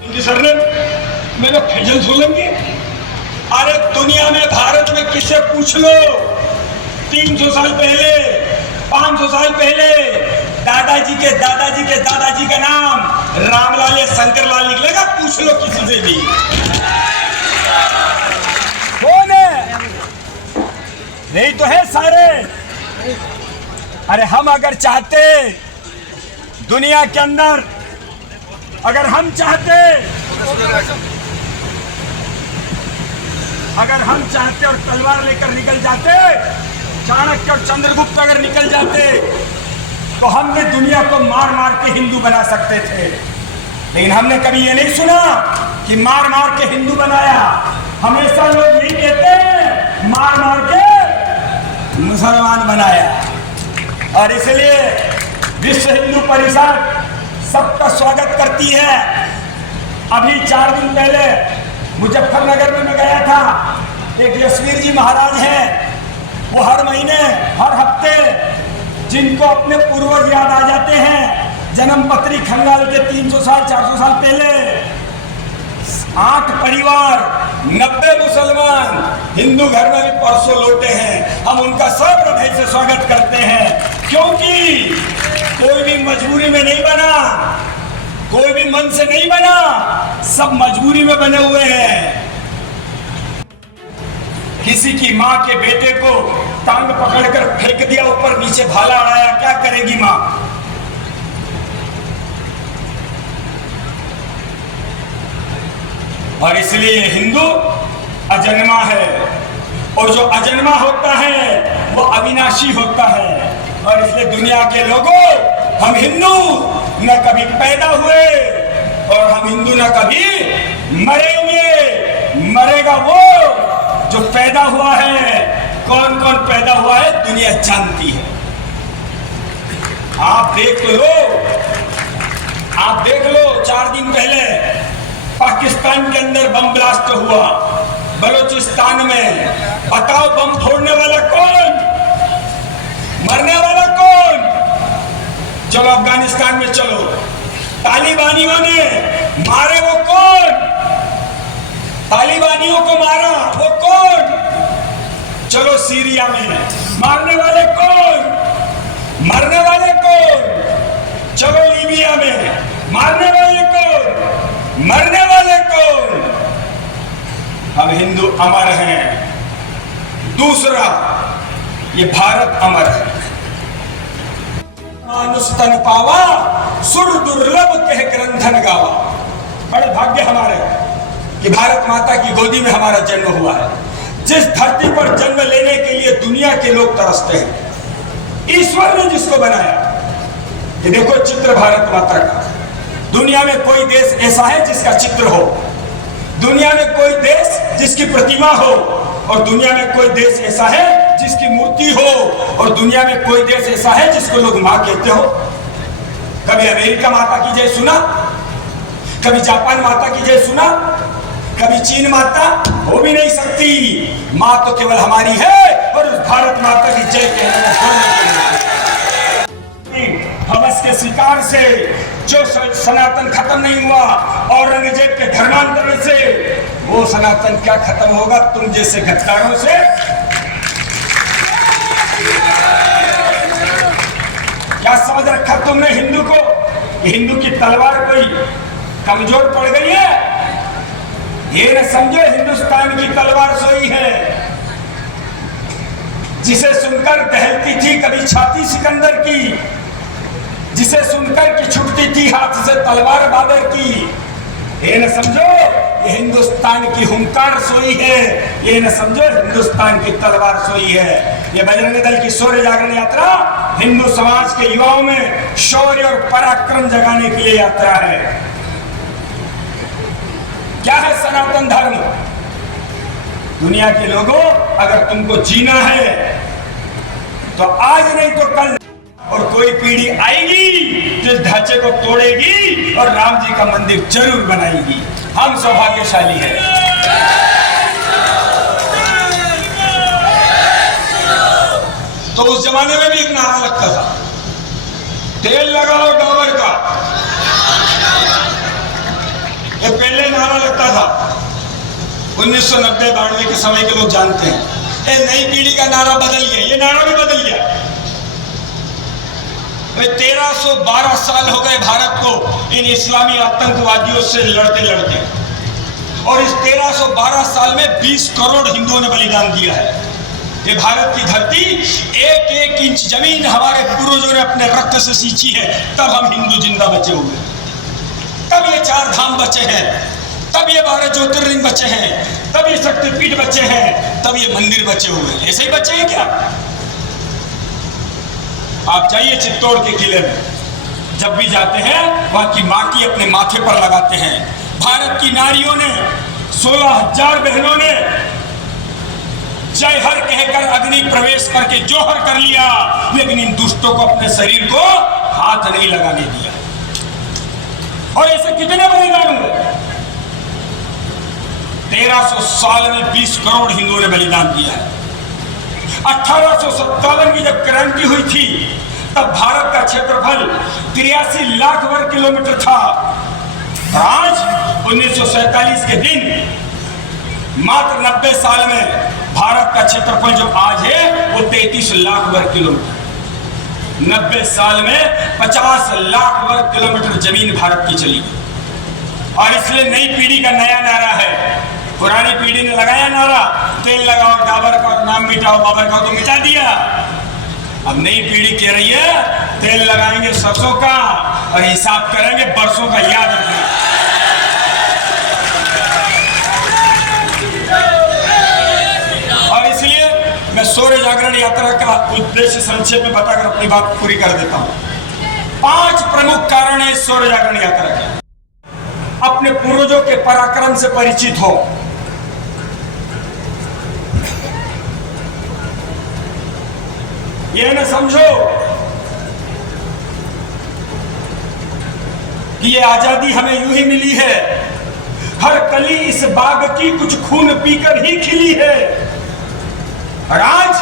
इनकी सरने मेरा फैजल सोलंकी। अरे दुनिया में भारत में किससे पूछ लो 300 साल पहले 500 साल पहले दादाजी के दादाजी के दादाजी का नाम रामलाल या शंकरलाल निकलेगा? पूछ लो किसी से भी। कौन है? नहीं तो है सारे। अरे हम अगर चाहते दुनिया के अंदर, अगर हम चाहते और तलवार लेकर निकल जाते, चाणक्य और चंद्रगुप्त अगर निकल जाते तो हम भी दुनिया को मार मार के हिंदू बना सकते थे। लेकिन हमने कभी ये नहीं सुना कि मार मार के हिंदू बनाया। हमेशा लोग यही कहते हैं मार मार के मुसलमान बनाया। और इसलिए विश्व हिंदू परिषद सबका स्वागत करती है। अभी 4 दिन पहले मुजफ्फरनगर में मैं गया था। एक यशवीर जी महाराज हैं, वो हर महीने हर हफ्ते जिनको अपने पूर्वज याद आ जाते हैं, जन्म पत्री खंगाल के 300 साल 400 साल पहले 8 परिवार 90 मुसलमान हिंदू घर में भी परसों लौटे हैं। हम उनका सब हृदय से स्वागत करते हैं, क्योंकि कोई भी मजबूरी में नहीं बना, कोई भी मन से नहीं बना, सब मजबूरी में बने हुए हैं। किसी की माँ के बेटे को टांग पकड़कर फेंक दिया ऊपर नीचे, भाला उड़ाया, क्या करेगी माँ? और इसलिए ये हिंदू अजन्मा है, और जो अजन्मा होता है वो अविनाशी होता है। और इसलिए दुनिया के लोगों, हम हिंदू न कभी पैदा हुए और हम हिंदू न कभी मरेंगे। मरेगा वो जो पैदा हुआ है। कौन कौन पैदा हुआ है दुनिया जानती है। आप देख लो 4 दिन पहले पाकिस्तान के अंदर बम ब्लास्ट हुआ, बलूचिस्तान में। बताओ बम फोड़ने वाला कौन, मरने वाला कौन? चलो अफगानिस्तान में चलो, तालिबानियों ने मारे वो कौन? तालिबानियों को मारा वो कौन? चलो सीरिया में मारने वाले कौन? मरने वाले कौन? चलो लीबिया में मारने वाले कौन? मरने वाले कौन? हम हिंदू अमर हैं। दूसरा, ये भारत अमर है। मानुष तन पावा सुर दुर्लभ कह ग्रंथन गावा। बड़े भाग्य हमारे कि भारत माता की गोदी में हमारा जन्म हुआ है। जिस धरती पर जन्म लेने के लिए दुनिया के लोग तरसते हैं, ईश्वर ने जिसको बनाया। ये देखो चित्र भारत माता का। दुनिया में कोई देश ऐसा है जिसका चित्र हो? दुनिया में कोई देश जिसकी प्रतिमा हो? और दुनिया में कोई देश ऐसा है जिसकी मूर्ति हो? और दुनिया में कोई देश ऐसा है जिसको लोग मां कहते हो? कभी अमेरिका माता की जय सुना? कभी जापान माता की जय सुना? कभी चीन माता? हो भी नहीं सकती। मां तो केवल हमारी है, और उस भारत माता की जय कहने हमस के शिकार से जो सनातन खत्म नहीं हुआ, औरंगजेब के धर्मांतरण से, वो सनातन क्या खत्म होगा? तुम जैसे गद्दारों से। क्या समझ रखा तुमने हिंदू को? हिंदू की तलवार कोई कमजोर पड़ गई है? ये न समझो हिंदुस्तान की तलवार सोई है, जिसे सुनकर दहलती थी कभी छाती सिकंदर की, जिसे सुनकर की छुटती थी हाथ से तलवार बाबर की। ये न समझो ये हिंदुस्तान की हुंकार सोई है, ये न समझो हिंदुस्तान की तलवार सोई है। ये बजरंग दल की शौर्य जागरण यात्रा हिंदू समाज के युवाओं में शौर्य और पराक्रम जगाने के लिए यात्रा है। क्या है सनातन धर्म? दुनिया के लोगों, अगर तुमको जीना है तो आज नहीं तो कल, और कोई पीढ़ी आएगी जो इस ढांचे को तोड़ेगी और राम जी का मंदिर जरूर बनाएगी। हम सौभाग्यशाली हैं। तो उस जमाने में भी एक नारा लगता था, तेल लगाओ डाबर का, ये पहले नारा लगता था 1990-92 के समय के लोग जानते हैं। ये नई पीढ़ी का नारा बदल गया, ये नारा भी बदल गया। 1312 साल हो गए भारत को इन इस्लामी आतंकवादियों से लड़ते लड़ते, और इस 1312 साल में 20 करोड़ हिंदुओं ने बलिदान दिया है। ये भारत की धरती एक एक इंच जमीन हमारे पूर्वजों ने अपने रक्त से सींची है, तब हम हिंदू जिंदा बचे हुए, तब ये 4 धाम बचे हैं, तब ये 12 ज्योतिर्लिंग बचे हैं, तब ये शक्तिपीठ बचे हैं, तब ये मंदिर बचे हुए हैं। ऐसे ही बचे हैं क्या? आप जाइए चित्तौड़ के किले में, जब भी जाते हैं वहां की माटी अपने माथे पर लगाते हैं। भारत की नारियों ने 16,000 बहनों ने जय हर कहकर अग्नि प्रवेश करके जोहर कर लिया, लेकिन इन दुष्टों को अपने शरीर को हाथ नहीं लगाने दिया। और ऐसे कितने बलिदान हुए? 1300 साल में 20 करोड़ हिंदुओं ने बलिदान दिया है। 1857 की जब क्रांति हुई थी, तब भारत का क्षेत्रफल 83 लाख वर्ग किलोमीटर था। आज 1947 के दिन मात्र 90 साल में भारत का क्षेत्रफल जो आज है वो 33 लाख वर्ग किलोमीटर। 90 साल में 50 लाख वर्ग किलोमीटर जमीन भारत की चली गई। और इसलिए नई पीढ़ी का नया नारा है। पुरानी पीढ़ी ने लगाया नारा, तेल लगाओ डाबर का, नाम मिटाओ बाबर का, तो मिटा दिया। अब नई पीढ़ी कह रही है तेल लगाएंगे सरसों का और हिसाब करेंगे बरसों का, याद रखना। और इसलिए मैं सूर्य जागरण यात्रा का उद्देश्य संक्षेप में बताकर अपनी बात पूरी कर देता हूं। 5 प्रमुख कारण है सूर्य जागरण यात्रा के। अपने पूर्वजों के पराक्रम से परिचित हो, ये न समझो कि ये आजादी हमें यूं ही मिली है। हर कली इस बाग की कुछ खून पीकर ही खिली है। और आज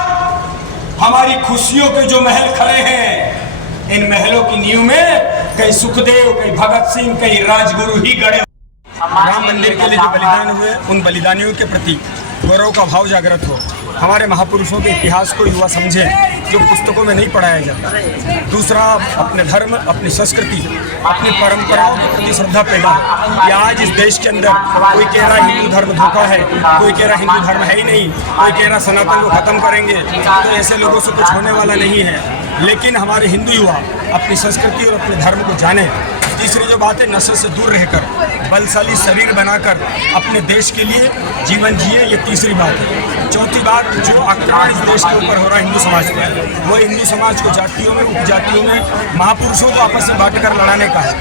हमारी खुशियों के जो महल खड़े हैं, इन महलों की नींव में कई सुखदेव, कई भगत सिंह, कई राजगुरु ही गड़े। राम मंदिर के लिए जो बलिदान हुए, उन बलिदानियों के प्रति गौरव का भाव जागृत हो। हमारे महापुरुषों के इतिहास को युवा समझे, जो पुस्तकों में नहीं पढ़ाया जाता। दूसरा, अपने धर्म, अपनी संस्कृति, अपनी परंपराओं के प्रति श्रद्धा पैदा हो। कि आज इस देश के अंदर कोई कह रहा है हिंदू धर्म धोखा है, कोई कह रहा हिंदू धर्म है ही नहीं, कोई कह रहा सनातन को खत्म करेंगे, तो ऐसे लोगों से कुछ होने वाला नहीं है। लेकिन हमारे हिंदू युवा अपनी संस्कृति और अपने धर्म को जाने। तीसरी जो बात है, नशे से दूर रहकर बलशाली शरीर बनाकर अपने देश के लिए जीवन जिए, ये तीसरी बात है। चौथी बात, जो आक्रमण इस देश के ऊपर हो रहा है हिंदू समाज पर, वो हिंदू समाज को जातियों में, उपजातियों में, महापुरुषों को आपस में बांटकर लड़ाने का है।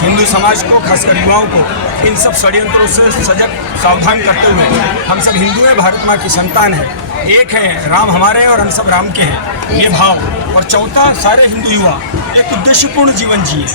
हिंदू समाज को, खासकर युवाओं को इन सब षड्यंत्रों से सजग सावधान करते हुए, हम सब हिंदू हैं, भारत माँ की संतान है, एक है, राम हमारे हैं और हम सब राम के हैं, ये भाव। और चौथा, सारे हिंदू युवा एक उद्देश्यपूर्ण जीवन जिए,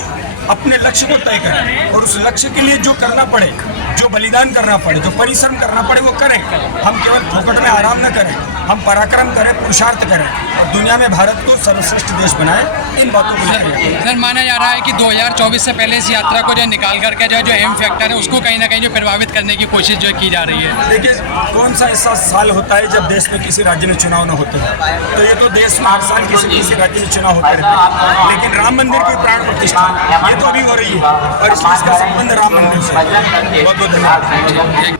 अपने लक्ष्य को तय करें और उस लक्ष्य के लिए जो करना पड़े, जो बलिदान करना पड़े, जो परिश्रम करना पड़े वो करें। हम केवल फोकट में आराम न करें, हम पराक्रम करें, पुरुषार्थ करें और दुनिया में भारत को सर्वश्रेष्ठ देश बनाए। इन बातों को सर, माना जा रहा है कि 2024 से पहले इस यात्रा को जो निकाल करके जो एम फैक्टर है उसको कहीं ना कहीं जो प्रभावित करने की कोशिश जो की जा रही है। देखिए, कौन सा ऐसा साल होता है जब देश में किसी राज्य में चुनाव न होते हैं? तो ये तो देश में हर साल किसी राज्य में चुनाव होते रहते हैं। लेकिन राम मंदिर की प्राण प्रतिष्ठा ये तो अभी हो रही है और इसलिए इसका संबंध राम मंदिर से। बहुत बहुत धन्यवाद।